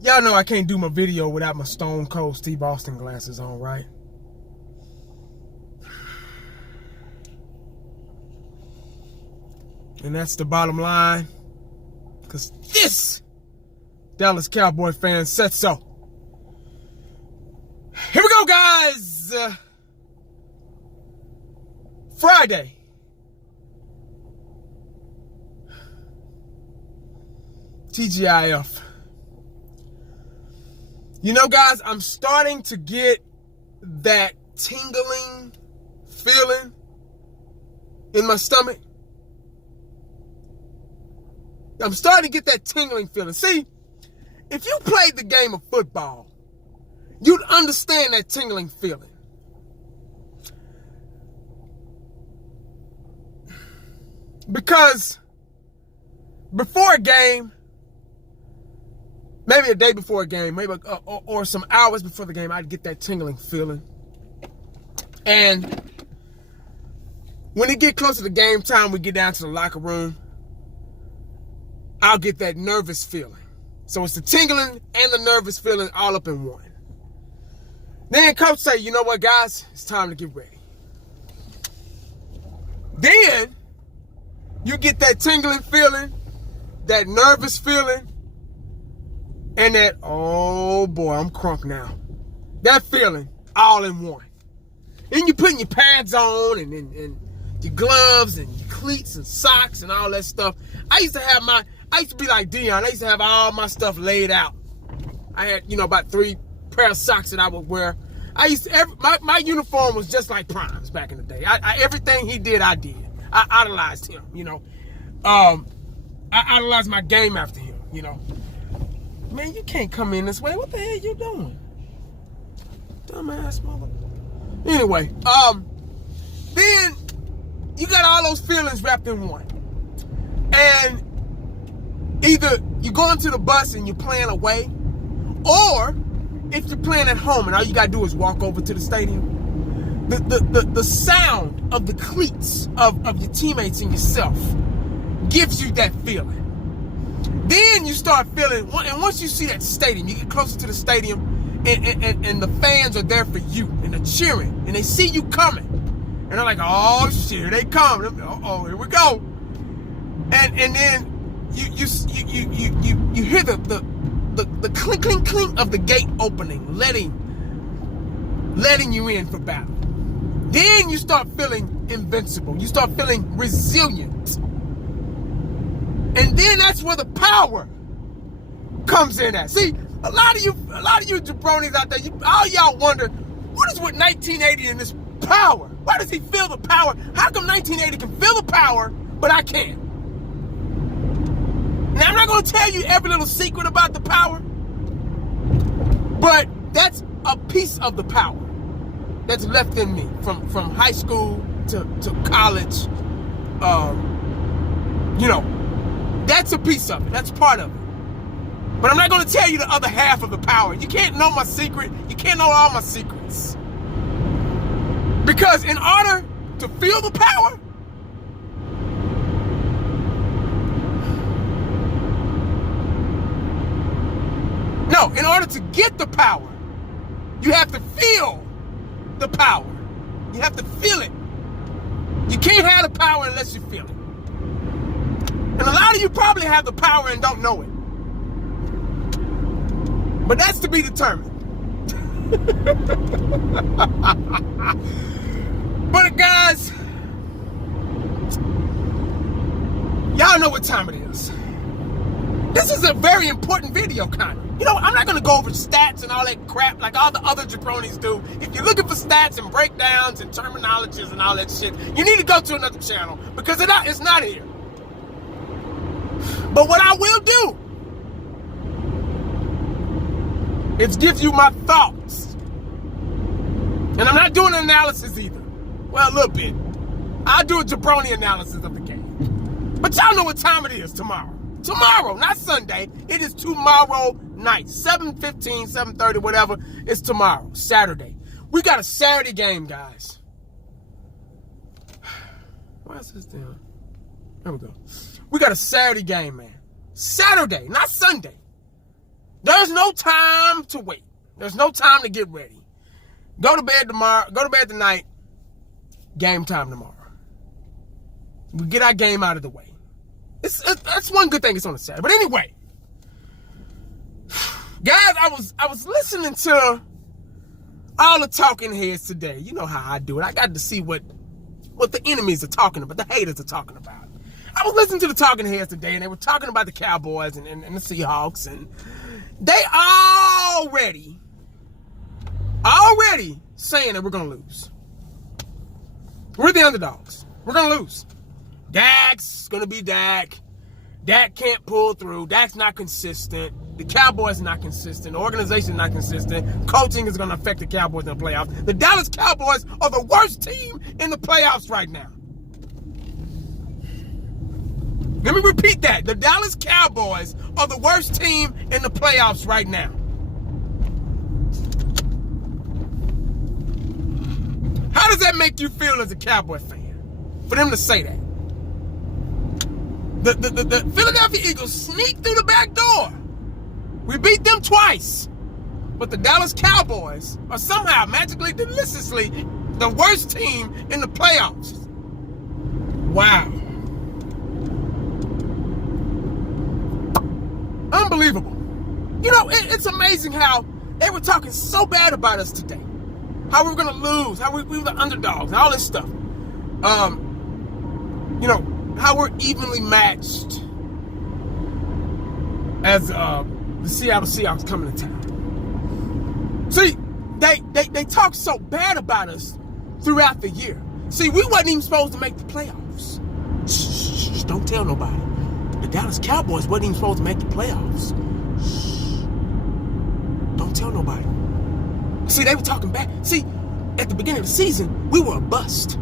Y'all know I can't do my video without my Stone Cold Steve Austin glasses on, right? And that's the bottom line. Because this Dallas Cowboy fan said so. Here we go, guys. Friday. TGIF. You know, guys, I'm starting to get that tingling feeling in my stomach. I'm starting to get that tingling feeling. See, if you played the game of football, you'd understand that tingling feeling. Because before a game, maybe a day before a game, maybe or some hours before the game, I'd get that tingling feeling. And when it get closer to game time, we get down to the locker room, I'll get that nervous feeling. So it's the tingling and the nervous feeling all up in one. Then coach say, you know what, guys? It's time to get ready. Then you get that tingling feeling, that nervous feeling, and that, oh boy, I'm crunk now. That feeling all in one. Then you putting your pads on and your gloves and your cleats and socks and all that stuff. I used to be like Dion. I used to have all my stuff laid out. I had, about 3 pair of socks that I would wear. My uniform was just like Prime's back in the day. Everything he did, I did. I idolized him, I idolized my game after him, Man, you can't come in this way. What the hell you doing? Dumbass mother. Anyway, then you got all those feelings wrapped in one. And either you go into the bus and you're playing away, or if you're playing at home and all you gotta do is walk over to the stadium, the sound of the cleats of your teammates and yourself gives you that feeling. Then you start feeling, and once you see that stadium, you get closer to the stadium, and the fans are there for you, and they're cheering, and they see you coming, and they're like, oh shit, here they come. Oh, here we go. And then you hear the clink clink clink of the gate opening, letting you in for battle. Then you start feeling invincible. You start feeling resilient. And then that's where the power comes in at. See, a lot of you jabronis out there, all y'all wonder, what is with 1980 and this power? Why does he feel the power? How come 1980 can feel the power, but I can't? Now, I'm not going to tell you every little secret about the power, but that's a piece of the power that's left in me from high school to college. That's a piece of it. That's part of it. But I'm not going to tell you the other half of the power. You can't know my secret. You can't know all my secrets. Because in order to feel the power, in order to get the power, you have to feel the power. You have to feel it. You can't have the power unless you feel it. And a lot of you probably have the power and don't know it. But that's to be determined. But guys, y'all know what time it is. This is a very important video, kind of. I'm not going to go over stats and all that crap like all the other jabronis do. If you're looking for stats and breakdowns and terminologies and all that shit, you need to go to another channel because it's not here. But what I will do is give you my thoughts. And I'm not doing an analysis either. Well, a little bit. I'll do a jabroni analysis of the game. But y'all know what time it is tomorrow. Tomorrow, not Sunday. It is tomorrow night. 7:15, 7:30, whatever. It's tomorrow, Saturday. We got a Saturday game, guys. Why is this down? There we go. We got a Saturday game, man. Saturday, not Sunday. There's no time to wait. There's no time to get ready. Go to bed tomorrow. Go to bed tonight. Game time tomorrow. We get our game out of the way. That's one good thing it's on a Saturday. But anyway, guys, I was listening to all the talking heads today. You know how I do it. I got to see what the enemies are talking about, the haters are talking about. I was listening to the talking heads today, and they were talking about the Cowboys and the Seahawks, and they already saying that we're going to lose. We're the underdogs. We're going to lose. Dak's going to be Dak. Dak can't pull through. Dak's not consistent. The Cowboys are not consistent. The organization is not consistent. Coaching is going to affect the Cowboys in the playoffs. The Dallas Cowboys are the worst team in the playoffs right now. Let me repeat that. The Dallas Cowboys are the worst team in the playoffs right now. How does that make you feel as a Cowboy fan? For them to say that. The Philadelphia Eagles sneaked through the back door. We beat them twice. But the Dallas Cowboys are somehow magically, deliciously the worst team in the playoffs. Wow. Unbelievable. You know, it's amazing how they were talking so bad about us today. How we were going to lose, how we were the underdogs, and all this stuff. You know, how we're evenly matched as the Seattle Seahawks coming to town. See, they talk so bad about us throughout the year. See, we wasn't even supposed to make the playoffs. Shh, don't tell nobody. The Dallas Cowboys wasn't even supposed to make the playoffs. Shh. Don't tell nobody. See, they were talking bad. See, at the beginning of the season, we were a bust.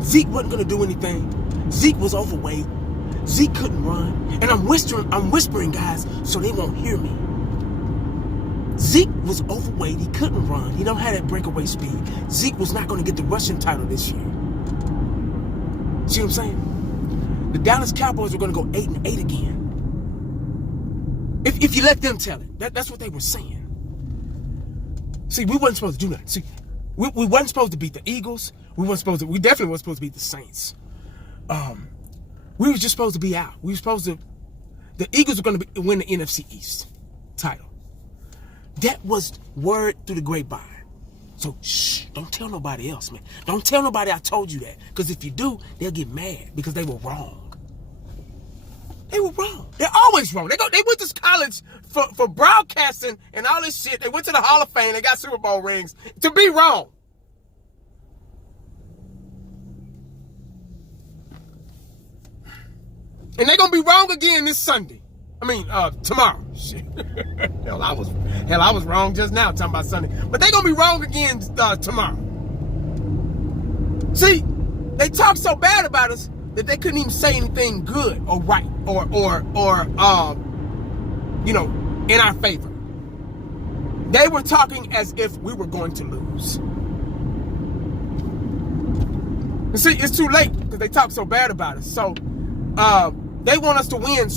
Zeke wasn't going to do anything. Zeke was overweight. Zeke couldn't run. And I'm whispering, guys, so they won't hear me. Zeke was overweight. He couldn't run. He don't have that breakaway speed. Zeke was not going to get the rushing title this year. See what I'm saying? The Dallas Cowboys were going to go 8-8 again. If you let them tell it. That's what they were saying. See, we wasn't supposed to do that. See, we wasn't supposed to beat the Eagles. We definitely weren't supposed to beat the Saints. We were just supposed to be out. The Eagles were going to win the NFC East title. That was word through the grapevine. So, shh, don't tell nobody else, man. Don't tell nobody I told you that. Because if you do, they'll get mad because they were wrong. They were wrong. They're always wrong. They went to college for broadcasting and all this shit. They went to the Hall of Fame. They got Super Bowl rings to be wrong. And they're going to be wrong again this Sunday. Tomorrow. Shit. Hell, I was wrong just now talking about Sunday. But they're going to be wrong again tomorrow. See, they talk so bad about us that they couldn't even say anything good or right or in our favor. They were talking as if we were going to lose. And see, it's too late because they talk so bad about us. So, they want us to win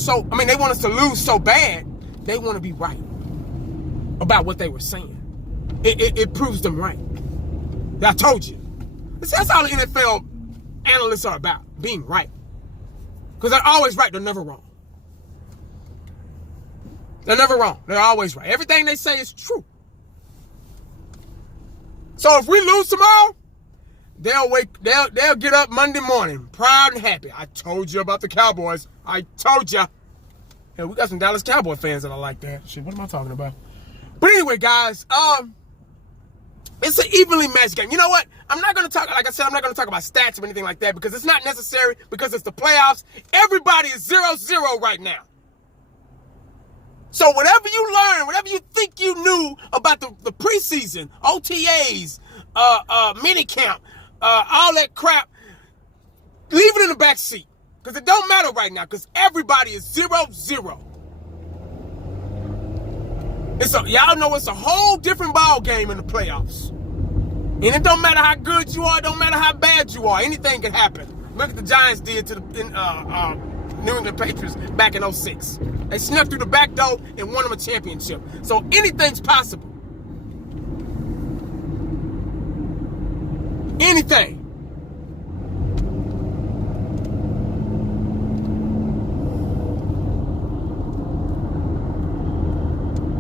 they want us to lose so bad, they want to be right about what they were saying. It proves them right. I told you. That's all the NFL analysts are about, being right. Because they're always right, they're never wrong. They're never wrong, they're always right. Everything they say is true. So if we lose tomorrow, they'll get up Monday morning, proud and happy. I told you about the Cowboys. I told you. Yeah, we got some Dallas Cowboy fans that are like that. Shit, what am I talking about? But anyway, guys, it's an evenly matched game. You know what? I'm not going to talk, like I said, I'm not going to talk about stats or anything like that because it's not necessary, because it's the playoffs. Everybody is 0-0 right now. So whatever you learn, whatever you think you knew about the preseason, OTAs, minicamp, all that crap, leave it in the back seat. Because it don't matter right now, because everybody is 0-0. Y'all know it's a whole different ball game in the playoffs. And it don't matter how good you are, it don't matter how bad you are. Anything can happen. Look at the Giants did to the New England Patriots back in 06. They snuck through the back door and won them a championship. So anything's possible. Anything.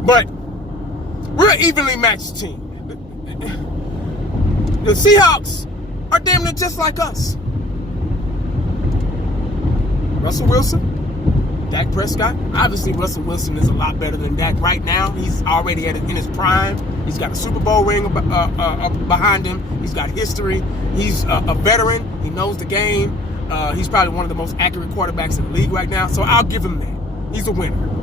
But we're an evenly matched team. The Seahawks are damn near just like us. Russell Wilson, Dak Prescott. Obviously, Russell Wilson is a lot better than Dak right now. He's already in his prime. He's got a Super Bowl ring behind him. He's got history. He's a veteran. He knows the game. He's probably one of the most accurate quarterbacks in the league right now. So I'll give him that. He's a winner.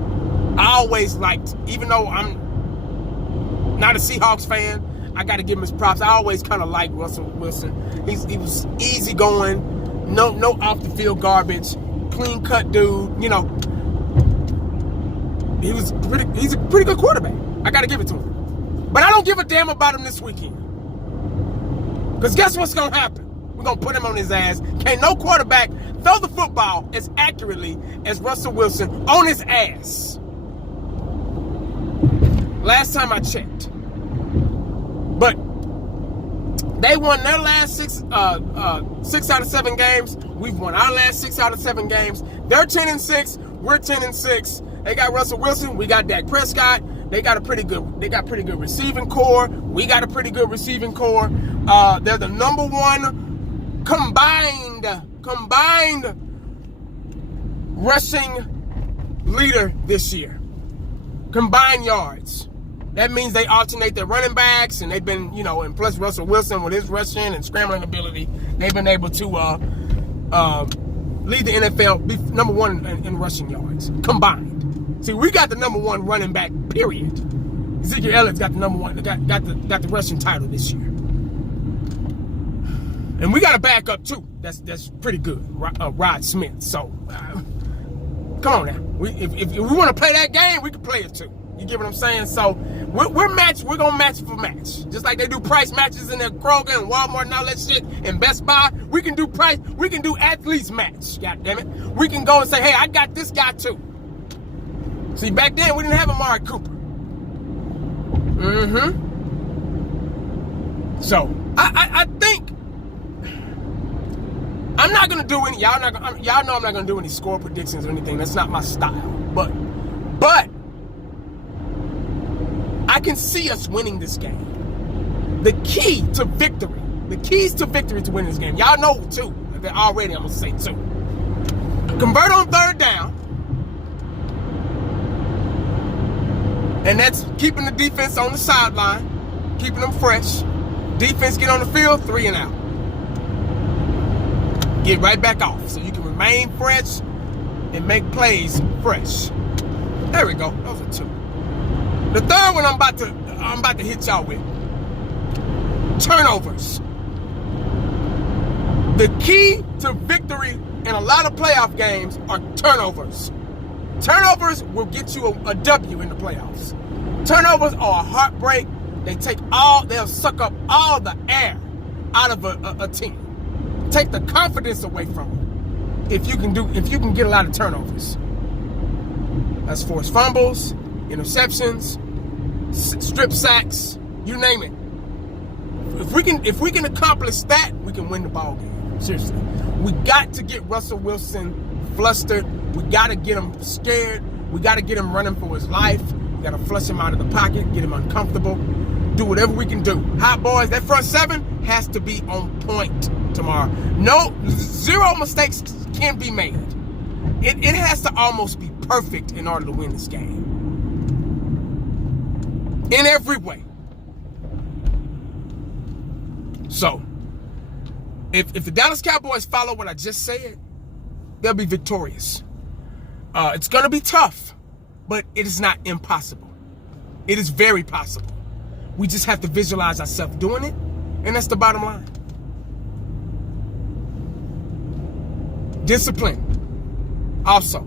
I always liked, even though I'm not a Seahawks fan, I got to give him his props. I always kind of liked Russell Wilson. He was easy going, no off the field garbage, clean cut dude. You know, he's a pretty good quarterback. I got to give it to him. But I don't give a damn about him this weekend. Because guess what's going to happen? We're going to put him on his ass. Can't no quarterback throw the football as accurately as Russell Wilson on his ass. Last time I checked. But they won their last 6 out of 7 games. We've won our last 6 out of 7 games. They're 10-6. We're 10-6. They got Russell Wilson. We got Dak Prescott. They got pretty good receiving core. We got a pretty good receiving core. They're the number 1 combined rushing leader this year. Combined yards. That means they alternate their running backs, and they've been, and plus Russell Wilson with his rushing and scrambling ability, they've been able to lead the NFL, be number 1 in rushing yards combined. See, we got the number 1 running back, period. Ezekiel Elliott's got the number 1, got the rushing title this year, and we got a backup too. That's pretty good, Rod Smith. So, come on now. If we want to play that game, we can play it too. You get what I'm saying? So we're going to match for match. Just like they do price matches in their Kroger and Walmart and all that shit and Best Buy, we can do athletes match. God damn it. We can go and say, hey, I got this guy too. See, back then we didn't have Amari Cooper. So I think I'm not going to do any, y'all know I'm not going to do any score predictions or anything. That's not my style. But I can see us winning this game. The keys to victory to winning this game. Y'all know too. Already I'm going to say too. Convert on 3rd down. And that's keeping the defense on the sideline. Keeping them fresh. Defense get on the field, 3 and out. Get right back off so you can remain fresh and make plays fresh. There we go. Those are 2. The third one I'm about to hit y'all with. Turnovers. The key to victory in a lot of playoff games are turnovers. Turnovers will get you a W in the playoffs. Turnovers are a heartbreak. They'll suck up all the air out of a team. Take the confidence away from them. If you can get a lot of turnovers. That's forced fumbles, interceptions, strip sacks, you name it. If we can accomplish that, we can win the ball game. Seriously. We got to get Russell Wilson flustered. We got to get him scared. We got to get him running for his life. We got to flush him out of the pocket, get him uncomfortable, do whatever we can do. Hot boys, that front 7 has to be on point tomorrow. No, 0 mistakes can be made. It has to almost be perfect in order to win this game. In every way. So, if the Dallas Cowboys follow what I just said, they'll be victorious. It's going to be tough, but it is not impossible. It is very possible. We just have to visualize ourselves doing it, and that's the bottom line. Discipline. Also,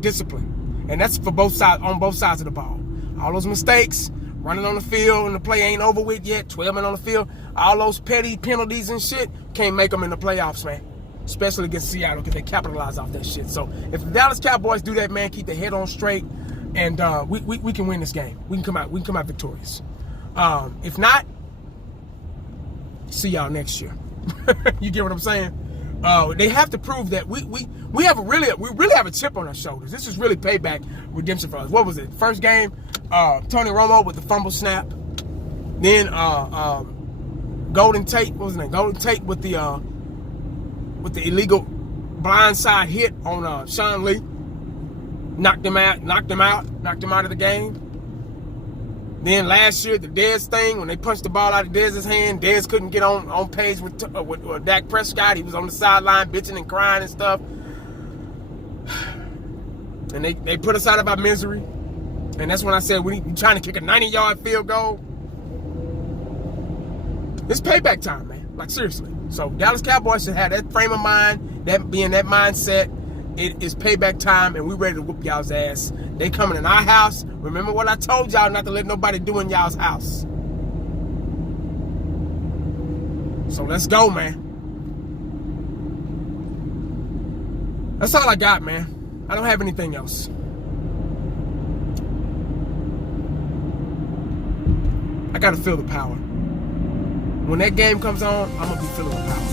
discipline. And that's for both sides, on both sides of the ball. All those mistakes, running on the field and the play ain't over with yet, 12 men on the field, all those petty penalties and shit, can't make them in the playoffs, man. especially against Seattle, because they capitalize off that shit. So if the Dallas Cowboys do that, man, keep their head on straight, and we can win this game. We can come out victorious. If not, see y'all next year. You get what I'm saying? They have to prove that we really have a chip on our shoulders. This is really payback redemption for us. What was it? First game, Tony Romo with the fumble snap. Then Golden Tate, what was his name? Golden Tate with the illegal blindside hit on Sean Lee. Knocked him out of the game. Then last year, the Dez thing, when they punched the ball out of Dez's hand, Dez couldn't get on page with Dak Prescott. He was on the sideline bitching and crying and stuff. And they put us out of our misery. And that's when I said, we're trying to kick a 90-yard field goal. It's payback time, man. Like, seriously. So Dallas Cowboys should have that frame of mind, that mindset. It is payback time, and we're ready to whoop y'all's ass. They coming in our house. Remember what I told y'all, not to let nobody do in y'all's house. So let's go, man. That's all I got, man. I don't have anything else. I gotta feel the power. When that game comes on, I'm gonna be feeling the power.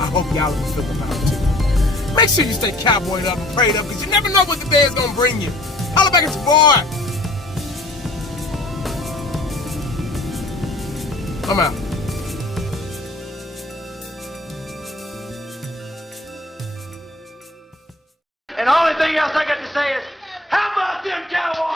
I hope y'all will feel the power too. Make sure you stay cowboyed up and prayed up, because you never know what the day is gonna bring you. Holla back at your boy. I'm out. And the only thing else I got to say is, how about them Cowboys?